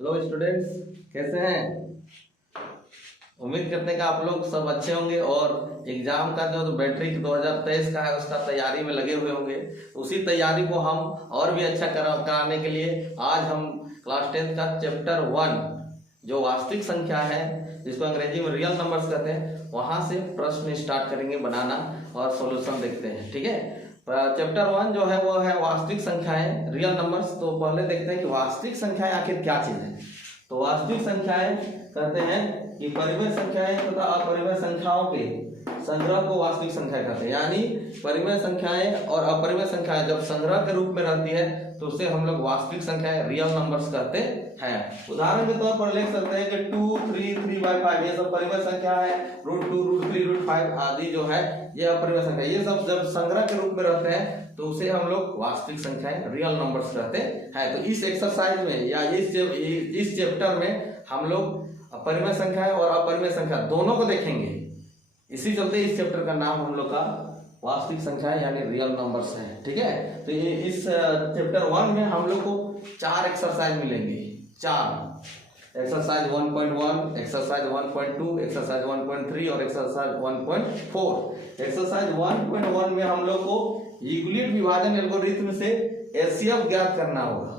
Hello students, कैसे हैं? उम्मीद करते हैं कि आप लोग सब अच्छे होंगे और एग्जाम का जो बैटरी 2023 का है उसका तैयारी में लगे हुए होंगे। उसी तैयारी को हम और भी अच्छा कराने के लिए आज हम क्लास 10 का चैप्टर 1 जो वास्तविक संख्या है, जिसको अंग्रेजी में रियल नंबर्स कहते हैं, वहां से प्रश्न स्टार्ट करेंगे बनाना और सॉल्यूशन देखते हैं। ठीक है, चैप्टर 1 जो है वो है वास्तविक संख्याएं, रियल नंबर्स। तो पहले देखते हैं कि वास्तविक संख्याएं आखिर क्या चीज है। तो वास्तविक संख्याएं कहते हैं कि परिमेय संख्याएं तथा अपरिमेय संख्याओं के संग्रह को वास्तविक संख्या कहते हैं। यानी परिमेय संख्याएं और अपरिमेय संख्याएं जब संग्रह के रूप में रहती है तो उसे हम लोग वास्तविक संख्याएं, रियल नंबर्स कहते हैं। उदाहरण के तौर पर लिख सकते हैं कि 2, 3, 3/5 ये सब परिमेय संख्या है। √2, √3, √5 आदि जो है ये अपरिमेय संख्या। ये सब जब संग्रह के रूप में रहते हैं तो उसे हम लोग वास्तविक संख्याएं, रियल नंबर्स कहते हैं। तो इस एक्सरसाइज में या इस चैप्टर में हम लोग परिमेय संख्याएं और अपरिमेय संख्या दोनों को देखेंगे। इसी चलते इस चैप्टर का नाम हम लोग का वास्तविक संख्याएं यानी रियल नंबर्स है। ठीक है, तो ये इस चैप्टर 1 में हम लोग को 4 एक्सरसाइज मिलेंगे। 4 एक्सरसाइज 1.1, एक्सरसाइज 1.2, एक्सरसाइज 1.3 और एक्सरसाइज 1.4। एक्सरसाइज 1.1 में हम लोग को यूक्लिड विभाजन एल्गोरिथम से एचसीएफ ज्ञात करना होगा।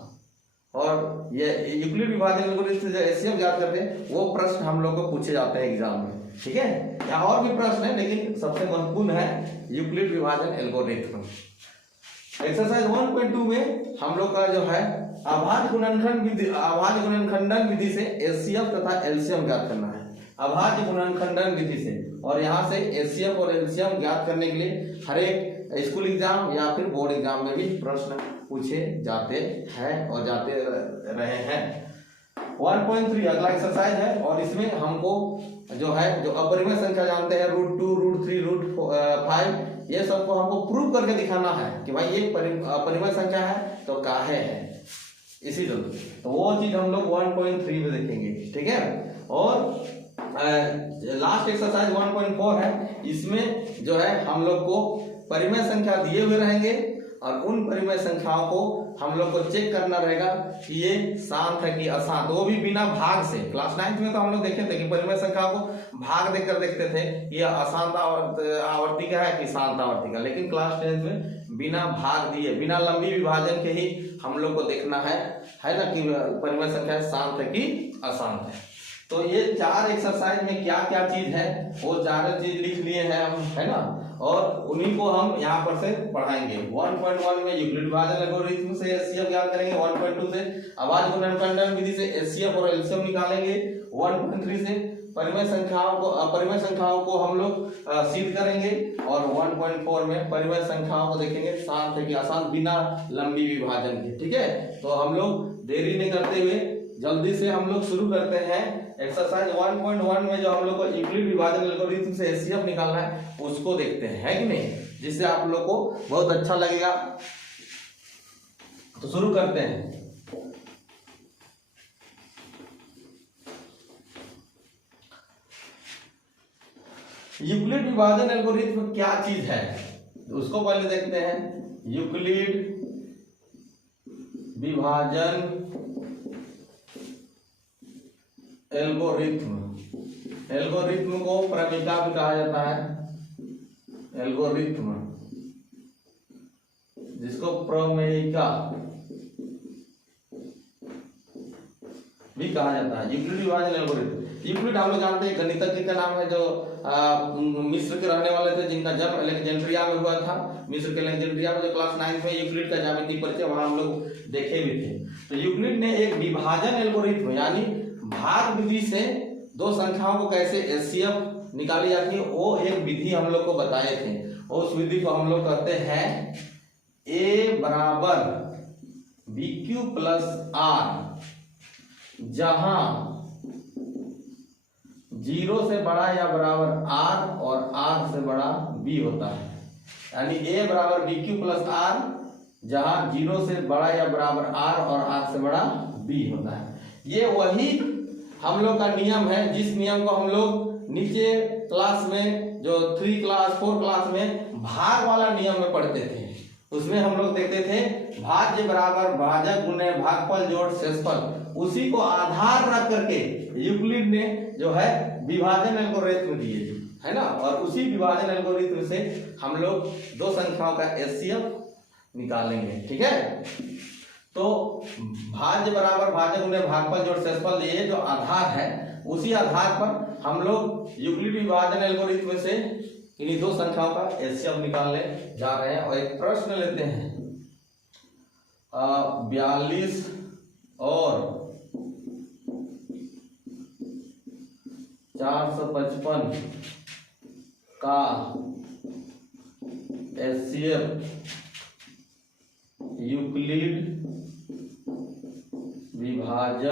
और ये यूक्लिड विभाजन एल्गोरिथम से जो एचसीएफ ज्ञात करते हैं वो प्रश्न हम लोग को पूछे जाते हैं एग्जाम में। ठीक है, यहाँ और भी प्रश्न है लेकिन सबसे महत्वपूर्ण है यूक्लिड विभाजन एल्गोरिथम। एक्सरसाइज 1.2 में हम लोग का जो है अभाज्य गुणनखंडन विधि से एचसीएफ तथा एलसीएम ज्ञात करना है। अभाज्य गुणनखंडन विधि से, और यहाँ से एचसीएफ और एलसीएम ज्ञात करने के लिए हर एक स्कूल एग्जाम या फिर बोर्ड एग्जाम में भी प्रश्न पूछे जाते हैं और जाते रहे हैं। 1.3 अगला एक्सरसाइज है और इसमें हमको जो है जो अपरिमेय संख्या जानते हैं √2, √3, √5 ये सबको हमको प्रूव करके दिखाना है कि भाई ये अपरिमेय संख्या है तो काहे है। इसी जरूरत तो वो चीज हम लोग 1.3 में देखेंगे। ठीक है, और लास्ट एक्सरसाइज 1.4 है। इसमें जो है हम लोग को परिमेय संख्या दिए हुए रहेंगे और उन परिमेय संख्याओं को हम लोग को चेक करना रहेगा कि ये शांत है कि अशांत, वो भी बिना भाग से। क्लास 9th में तो हम लोग देखे थे कि परिमेय संख्याओं को भाग देकर देखते थे ये अशांत आवर्ती का है कि शांत आवर्ती का, लेकिन क्लास 10th में बिना भाग दिए, बिना लंबी विभाजन के ही हम लोग को देखना है ना कि परिमेय संख्या शांत है कि अशांत है। तो ये 4 एक्सरसाइज में क्या क्या चीज है वो 4 चीज लिख लिए हैं हम, है ना, और उन्हीं को हम यहाँ पर से पढ़ाएंगे। 1.1 में यूक्लिड विभाजन एल्गोरिथम से एचसीएफ ज्ञात करेंगे। 1.2 से अभाज्य गुणनखंडन विधि से एचसीएफ और एलसीएम निकालेंगे। 1.3 से परिमेय संख्याओं को अपरिमेय संख्याओं को हम लोग सिद्ध करेंगे। और 1.4 में परिमेय संख्याओं को देखेंगे शांत है कि अशांत बिना लंबी विभाजन के। ठीक है, तो हम लोग देरी नहीं करते हुए जल्दी से हम लोग शुरू करते हैं। एक्सरसाइज 1.1 में जो हम लोग को यूक्लिड विभाजन एल्गोरिथम से एचसीएफ निकालना है उसको देखते हैं, है कि नहीं, जिससे आप लोग को बहुत अच्छा लगेगा। तो शुरू करते हैं। यूक्लिड विभाजन एल्गोरिथम क्या चीज है उसको पहले देखते हैं। यूक्लिड विभाजन एल्गोरिथम को प्रमेयिका भी कहा जाता है। एल्गोरिथम जिसको प्रमेयिका भी कहा जाता है। यूक्लिड विभाजन एल्गोरिथम, यूक्लिड हम लोग जानते हैं गणितज्ञ का नाम है जो मिस्र के रहने वाले थे, जिनका जन्म अलेक्जेंड्रिया में हुआ था। मिस्र के अलेक्जेंड्रिया में जो क्लास 9th में यूक्लिड का ज्यामितीय परिचय वहां हम लोग देखे भी थे। तो यूक्लिड ने एक विभाजन एल्गोरिथम यानी भाग विधि से दो संख्याओं को कैसे एचसीएफ निकाली जाती है वो एक विधि हम लोग को बताए थे। उस विधि को हम लोग कहते हैं A बराबर BQ प्लस R, जहां 0 से बड़ा या बराबर R और R से बड़ा B होता है। यानी A बराबर BQ प्लस R जहां 0 से बड़ा या बराबर R और R से बड़ा B होता है। ये वही हम लोग का नियम है जिस नियम को हम लोग नीचे क्लास में जो 4 क्लास में भाग वाला नियम में पढ़ते थे। उसमें हम लोग देखते थे भाज्य बराबर भाजक गुने भागफल जोड़ शेषफल, उसी को आधार रख करके यूक्लिड ने जो है विभाजन एल्गोरिथ्म दिए है ना, और उसी विभाजन एल्गोरिथ्म से हम लोग दो संख्याओं का एचसीएफ निकालेंगे। ठीक है, तो भाज्य बराबर भाजक गुने भागफल जोड़ शेषफल, ये जो आधार है उसी आधार पर हम लोग यूक्लिड विभाजन एल्गोरिथ्म से इन्हीं दो संख्याओं का एचसीएफ निकालने जा रहे हैं। और एक प्रश्न लेते हैं 42 और 455 का एचसीएफ यूक्लिड विभाजन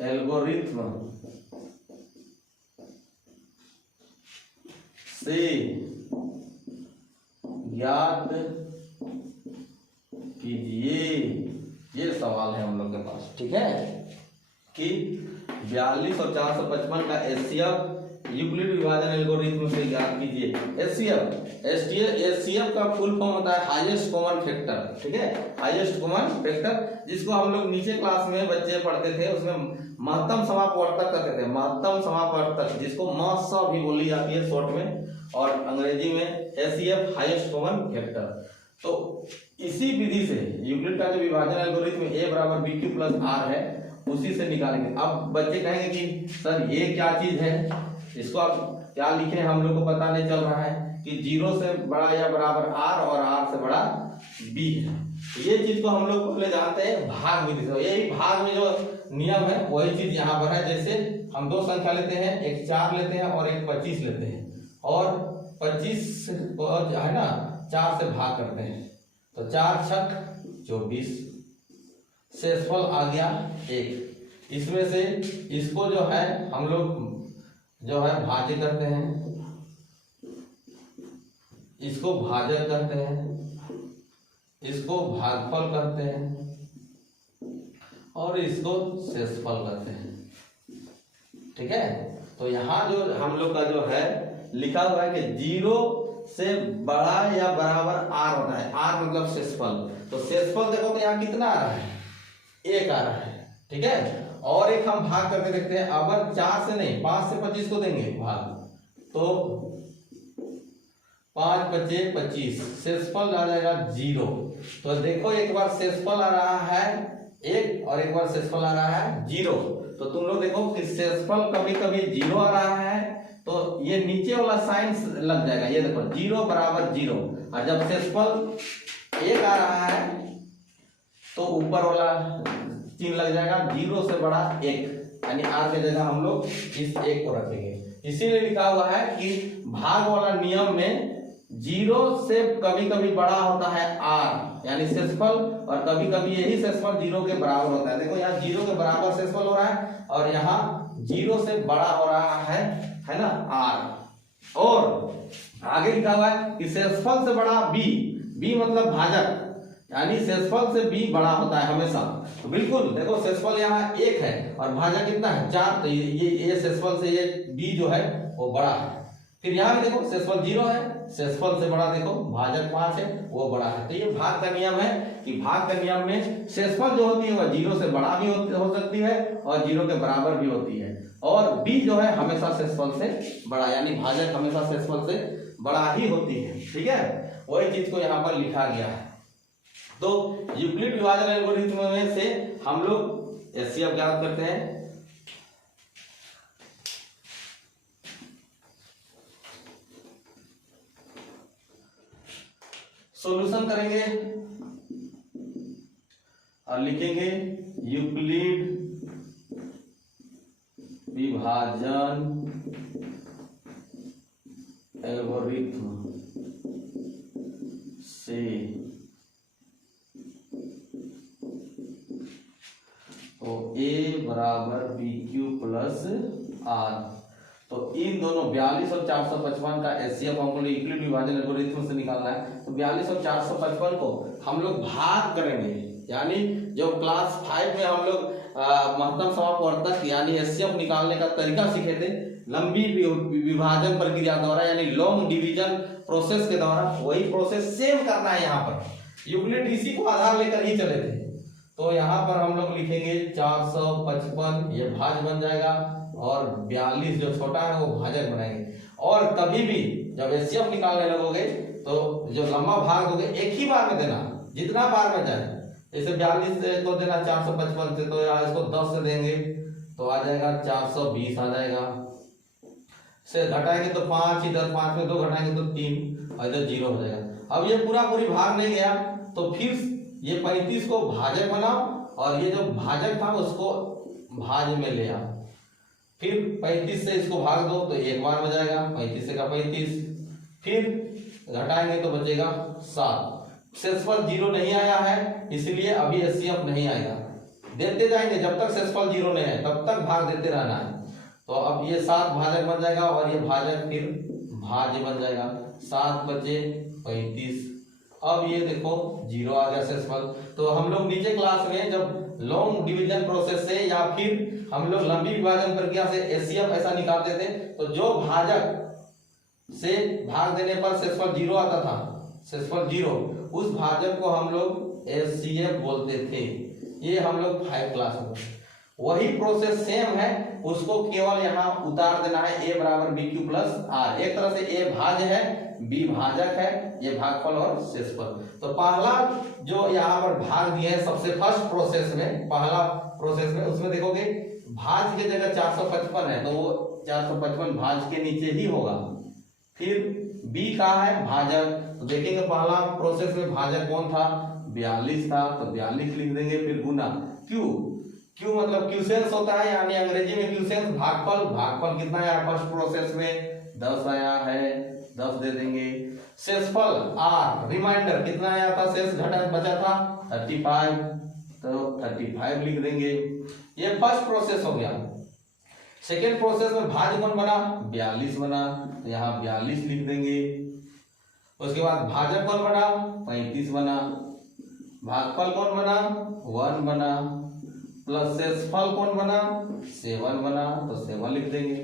एल्गोरिथ्म से ज्ञात कीजिए, ये सवाल है हम लोग के पास। ठीक है, कि 42 और 455 का एचसीएफ यूक्लिड विभाजन एल्गोरिथ्म से ज्ञात कीजिए। एचसीएफ का फुल फॉर्म होता है हाईएस्ट कॉमन फैक्टर। ठीक है, हाईएस्ट कॉमन फैक्टर, जिसको हम लोग नीचे क्लास में बच्चे पढ़ते थे, उसमें महत्तम समापवर्तक कहते थे, महत्तम समापवर्तक, जिसको महत्स भी बोली जाती है शॉर्ट में, और अंग्रेजी में एचसीएफ हाईएस्ट कॉमन फैक्टर। तो इसी विधि से यूक्लिड का जो विभाजन एल्गोरिथ्म ए बराबर बी क्यू प्लस आर है, उसी से निकालेंगे। अब बच्चे कहेंगे कि सर ये क्या चीज है, इसको आप क्या लिखे, हम लोग को पता नहीं चल रहा है कि 0 से बड़ा या बराबर आर और आर से बड़ा बी है। ये चीज को हम लोग पहले जानते हैं भाग विधि से। यही भाग में जो नियम है वही चीज यहाँ पर है। जैसे हम दो संख्या लेते हैं, एक 4 लेते हैं और एक 25 लेते हैं, और 25 है ना 4 से भाग करते हैं, तो 4 छक 24, शेषफल आ गया 1। इसमें से इसको जो है हम लोग जो है भाज्य करते हैं, इसको भाजक करते हैं, इसको भागफल करते हैं, और इसको शेषफल करते हैं। ठीक है, तो यहाँ जो हम लोग का जो है लिखा हुआ है कि 0 से बड़ा या बराबर आर होता है, आर मतलब शेषफल। तो शेषफल देखो तो यहाँ कितना आ रहा है, 1 आ रहा है। ठीक है, और एक हम भाग करके देखते हैं। अगर 4 से नहीं 5 से 25 को देंगे भाग, तो 5 × 5 = 25, शेषफल आ जाएगा 0। तो देखो एक बार शेषफल आ रहा है 1 और एक बार शेषफल आ रहा है 0। तो तुम लोग देखो कि शेषफल कभी कभी 0 आ रहा है, तो ये नीचे वाला साइन लग जाएगा। ये देखो 0 बराबर 0, और जब शेषफल 1 आ रहा है तो ऊपर वाला चिन्ह लग जाएगा 0 से बड़ा 1, यानी आर के जगह हम लोग इस 1 को रखेंगे। इसीलिए लिखा हुआ है कि भाग वाला नियम में 0 से कभी कभी बड़ा होता है आर यानी शेषफल, और कभी कभी यही शेषफल 0 के बराबर होता है। देखो यहाँ 0 के बराबर शेषफल हो रहा है, और यहाँ 0 से बड़ा हो रहा है ना आर। और आगे लिखा हुआ है कि शेषफल से बड़ा बी मतलब भाजक, यानी शेषफल से बी बड़ा होता है हमेशा। तो बिल्कुल देखो शेषफल यहाँ 1 है और भाजक कितना है 4, तो ये शेषफल से ये बी जो है वो बड़ा है। फिर यहाँ भी देखो शेषफल 0 है, शेषफल से बड़ा देखो भाजक 5 है, वो बड़ा है। तो ये भाग का नियम है कि भाग का नियम में शेषफल जो होती है वह 0 से बड़ा भी हो सकती है और 0 के बराबर भी होती है, और बी जो है हमेशा शेषफल से बड़ा, यानी भाजक हमेशा शेषफल से बड़ा ही होती है। ठीक है, वही चीज को यहाँ पर लिखा गया है। तो यूक्लिड विभाजन एल्गोरिथ्म में से हम लोग एचसीएफ ज्ञात करते हैं। सॉल्यूशन करेंगे और लिखेंगे यूक्लिड विभाजन एल्गोरिथ्म से तो a बराबर बी क्यू प्लस आर। तो इन दोनों 42 और 455 का एचसीएफ हमको यूक्लिड विभाजन एल्गोरिथ्म से निकालना है। तो 42 और 455 को हम लोग भाग करेंगे, यानी जो क्लास 5 में हम लोग महत्तम समापवर्तक यानी एचसीएफ निकालने का तरीका सीखे थे, लंबी विभाजन प्रक्रिया द्वारा यानी लॉन्ग डिवीजन प्रोसेस के द्वारा, वही प्रोसेस सेम करना है यहाँ पर। यूक्लिड इसी को आधार लेकर ही चले थे। तो यहाँ पर हम लोग लिखेंगे 455, ये भाज्य बन जाएगा, और 42 जो छोटा है वो भाजक बनाएंगे। और कभी भी जब एचसीएफ निकालने लगोगे तो जो लंबा भाग दोगे एक ही बार में देना, जितना बार में जाए। जैसे 42 से तो देना 455 से, तो यार इसको 10 से देंगे तो आ जाएगा 420 आ जाएगा। से घटाएंगे तो 5, इधर 5 में 2 घटाएंगे तो 3, और इधर 0 हो जाएगा। अब ये पूरा पूरी भाग नहीं गया तो फिर ये 35 को भाजक बनाओ, और ये जो भाजक था उसको भाज्य में ले आओ। फिर 35 से इसको भाग दो तो एक बार हो जाएगा, 35 से का 35, फिर घटाएंगे तो बचेगा 7। शेषफल 0 नहीं आया है, इसलिए अभी एचसीएफ नहीं आएगा। देते जाएंगे जब तक शेषफल 0 नहीं है तब तक भाग देते रहना है। तो अब ये 7 भाजक बन जाएगा, और ये भाजक फिर भाज्य बन जाएगा। 7 बचे 35, अब ये देखो 0 आ गया शेषफल। तो हम लोग नीचे क्लास में जब लॉन्ग डिवीजन प्रोसेस से या फिर हम लोग लंबी विभाजन प्रक्रिया से एचसीएफ ऐसा निकालते थे, तो जो भाजक से भाग देने पर शेषफल 0 आता था, शेषफल 0, उस भाजक को हम लोग एचसीएफ बोलते थे। ये हम लोग 5 क्लास में वही प्रोसेस सेम है, उसको केवल यहाँ उतार देना है। ए बराबर बी क्यू प्लस आर, एक तरह से ए भाज्य है, बी भाजक है, ये भागफल और शेषफल। तो पहला जो यहाँ पर भाग दिए हैं सबसे फर्स्ट प्रोसेस में, पहला प्रोसेस में, उसमें देखोगे भाज्य की जगह 455 है, तो वो 455 भाज्य के नीचे ही होगा। फिर बी का है भाजक, तो देखेंगे पहला प्रोसेस में भाजक कौन था, 42 था, तो 42 लिख देंगे। फिर गुना क्यू मतलब क्यूसेंस होता है, यानी अंग्रेजी में क्यूसेंस भागफल। भागफल कितना आया फर्स्ट प्रोसेस में, 10 आया है, 10 दे देंगे। शेषफल आर, रिमाइंडर कितना आया था, शेष घटा बचा था 35, तो 35 लिख देंगे। ये फर्स्ट प्रोसेस हो गया। सेकेंड प्रोसेस में भाज्य कौन बना, 42 बना, तो यहाँ 42 लिख देंगे। उसके बाद भाजक कौन बना, 35 बना, भागफल कौन बना, 1 बना, प्लस शेषफल कौन बना, 7 बना, तो 7 लिख देंगे।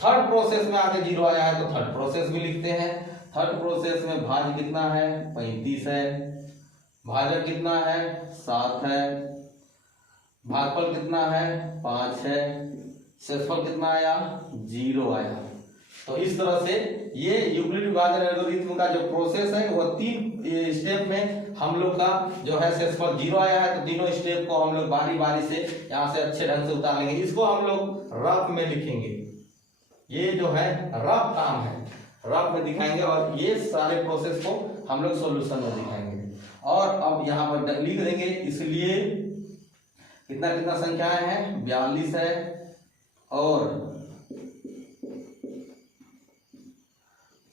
थर्ड प्रोसेस में आगे 0 आया है, तो थर्ड प्रोसेस भी लिखते हैं। थर्ड प्रोसेस में भाज्य कितना है, 35 है, भाजक कितना है, 7 है, भागफल कितना है, 5 है, शेषफल कितना आया, 0 आया। तो इस तरह से ये यूक्लिड विभाजन एल्गोरिथम का जो प्रोसेस है वो 3 स्टेप में हम लोग का जो है शेषफल 0 आया है, तो तीनों स्टेप को हम लोग बारी बारी से यहाँ से अच्छे ढंग से उतार लेंगे। इसको हम लोग रफ में लिखेंगे, ये जो है रफ काम है, रफ में दिखाएंगे, और ये सारे प्रोसेस को हम लोग सॉल्यूशन में दिखाएंगे। और अब यहाँ पर लिख देंगे, इसलिए कितना कितना संख्याएं हैं, 42 है और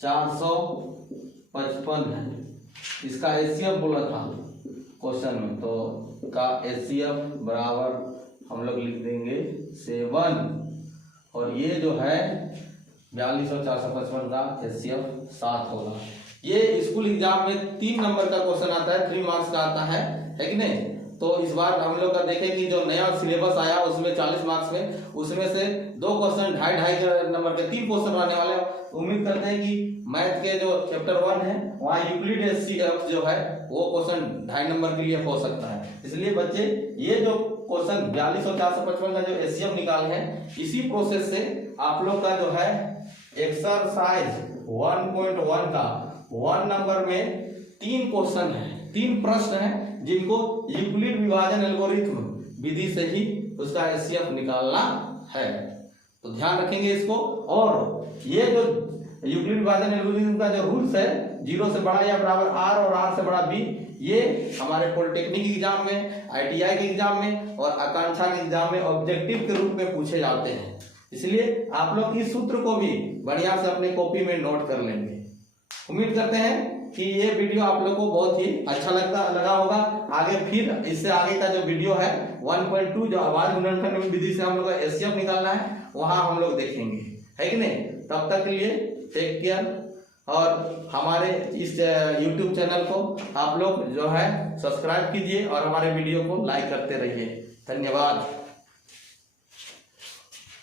455 है। इसका एचसीएफ बोला था क्वेश्चन में, तो का एचसीएफ बराबर हम लोग लिख देंगे 7, और ये जो है 42 और 455 का एचसीएफ 7 होगा। ये स्कूल एग्जाम में 3 नंबर का क्वेश्चन आता है, 3 मार्क्स का आता है कि नहीं। तो इस बार हम लोग का देखें कि जो नया सिलेबस आया उसमें 40 मार्क्स में, उसमें से 2 क्वेश्चन 2.5 नंबर के 3 क्वेश्चन आने वाले हैं। उम्मीद करते हैं कि मैथ के जो चैप्टर 1 है वहाँ यूक्लिड एचसीएफ जो है वो क्वेश्चन 2.5 नंबर के लिए हो सकता है। इसलिए बच्चे ये जो क्वेश्चन 42 और 455 का जो एचसीएफ निकाले हैं, इसी प्रोसेस से आप लोग का जो है एक्सरसाइज 1.1 का 1 नंबर में 3 क्वेश्चन है, 3 प्रश्न है, जिनको यूक्लिड विभाजन एल्गोरिथम विधि से ही उसका एचसीएफ निकालना है। तो ध्यान रखेंगे इसको। और ये जो यूक्लिड विभाजन एल्गोरिथम का जो रूल्स है, 0 से बड़ा या बराबर r और r से बड़ा b, ये हमारे पॉलिटेक्निक एग्जाम में, आईटीआई के एग्जाम में और आकांक्षा के एग्जाम में ऑब्जेक्टिव के रूप में पूछे जाते हैं। इसलिए आप लोग इस सूत्र को भी बढ़िया से अपने कॉपी में नोट कर लेंगे। उम्मीद करते हैं कि ये वीडियो आप लोग को बहुत ही अच्छा लगा होगा। आगे फिर इससे आगे का जो वीडियो है 1.2 जो आवाज गुणनखंड विधि से हम लोग का एचसीएफ निकालना है, वहां हम लोग देखेंगे, है कि नहीं। तब तक के लिए टेक केयर। और हमारे इस YouTube चैनल को आप लोग जो है सब्सक्राइब कीजिए और हमारे वीडियो को लाइक करते रहिए। धन्यवाद।